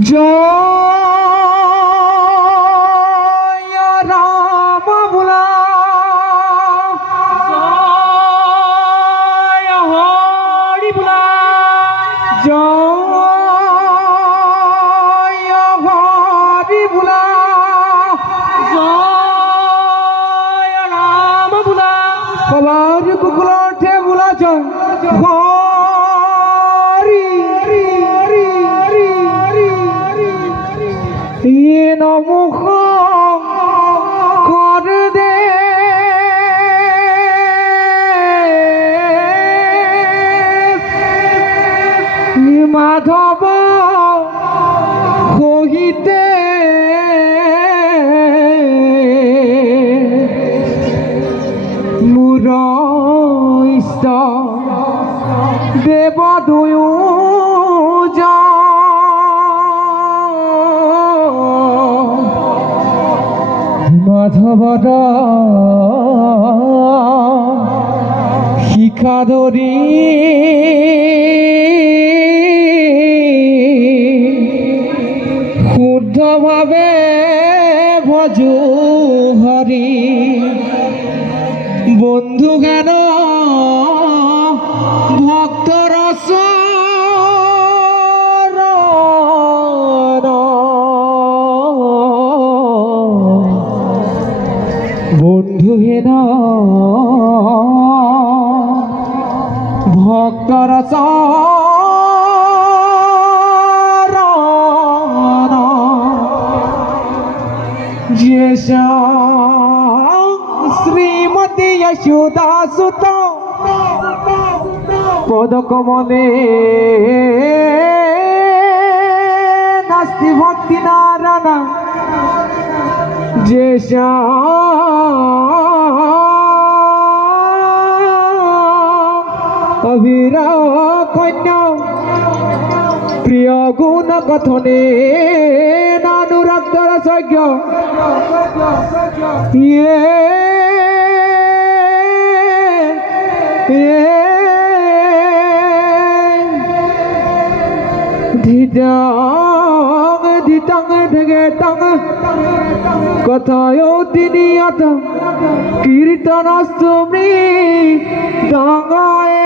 জয় রাম বুলা জয় হরি বুলা জয় হরি বুলা জয় রাম বুলা সবার কুকুলঠে বুলা জয় নমুখ কর দে মাধব কহিতে মুর ইষ্ট দেব দুয়ো মাধবর শিখা ধরি শুদ্ধভাৱে ভজু হৰি বন্ধু গান ভক্তৰ বন্ধু হেন ভক্তৰ চৰণ শ্রীমতী যশোদা সুত পদকমলে নাস্তি ভক্তি নারায়ণ যে অভিরা কন্যা প্রিয় গুণ কথনে নানুরাগর সজ্ঞ ধিতাং ঢেগে তাং কথায় তিনিয়ত কীর্তন স্তুমি ডাঙায়